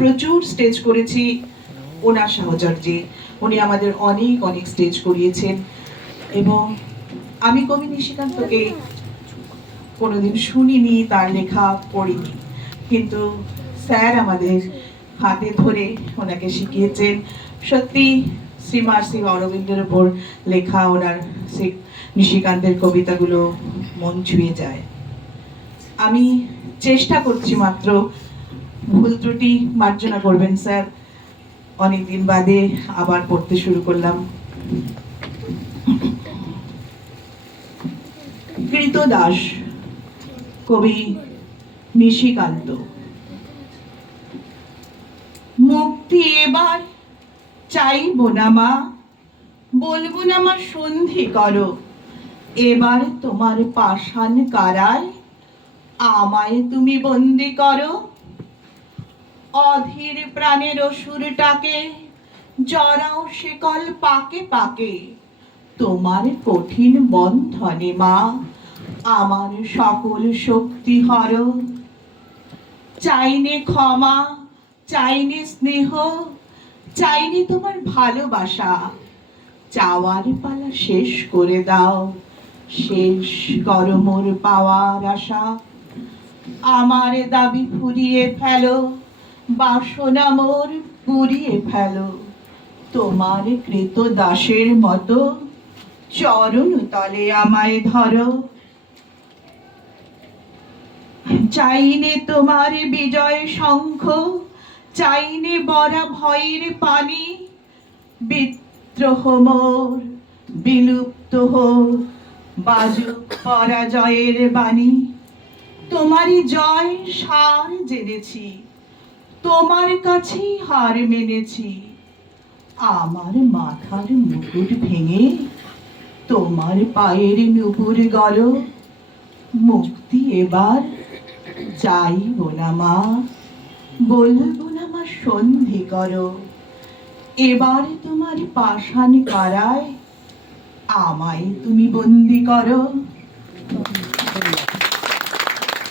প্রচুর স্টেজ করেছি ওনার সাহচর্যে। উনি আমাদের অনেক অনেক স্টেজ করিয়েছেন এবং আমি কবি নিশিকান্তকে কোনোদিন শুনিনি, তার লেখা পড়িনি, কিন্তু স্যার আমাদের হাতে ধরে ওনাকে শিখিয়েছেন। সত্যি শ্রী অরবিন্দের উপর লেখা ওনার নিশিকান্তের কবিতাগুলো মন ছুঁয়ে যায়। আমি চেষ্টা করছি মাত্র, ভুল ত্রুটি মার্জনা করবেন স্যার, অনেকদিন বাদে আবার পড়তে শুরু করলাম। কৃতদাস, কবি নিশিকান্ত। মুক্তি এবার চাইবো না মা, বলবো না মা সন্ধি করো, এবার তোমার পাষাণ কারায় আমায় তুমি বন্দি করো। অধীর প্রাণের অসুরটাকে জড়াও শিকল পাকে পাকে, তোমার কঠিন বন্ধনে মা আমার সকল শক্তি হর। চাইনে ক্ষমা, চাইনে স্নেহ, চাইনে তোমার ভালোবাসা, চাওয়ার পালা শেষ করে দাও, শেষ করো মোর পাওয়ার আশা। আমার দাবি ফুরিয়ে ফেলো, বাসনা মোর পুড়িয়ে ফেলো, তোমার কৃত দাসের মতো চরণ তলে আমায় ধরো। চাইনে তোমার বিজয় শঙ্খ, চাইনে বরা ভয়ের পানি, বিদ্রোহ মোর বিলুপ্ত হোক, বাজুক পরাজয়ের বাণী। তোমারই জয় সার জেনেছি, তোমার কাছেই হার মেনেছি, আমার মাথার মুকুট ভেঙে তোমার পায়ের নুপুর গড়। মুক্তি এবার চাইবো না মা, বলবো না মা সন্ধি করো, এবার তোমার পাষাণ কারায় আমায় তুমি বন্দি করো।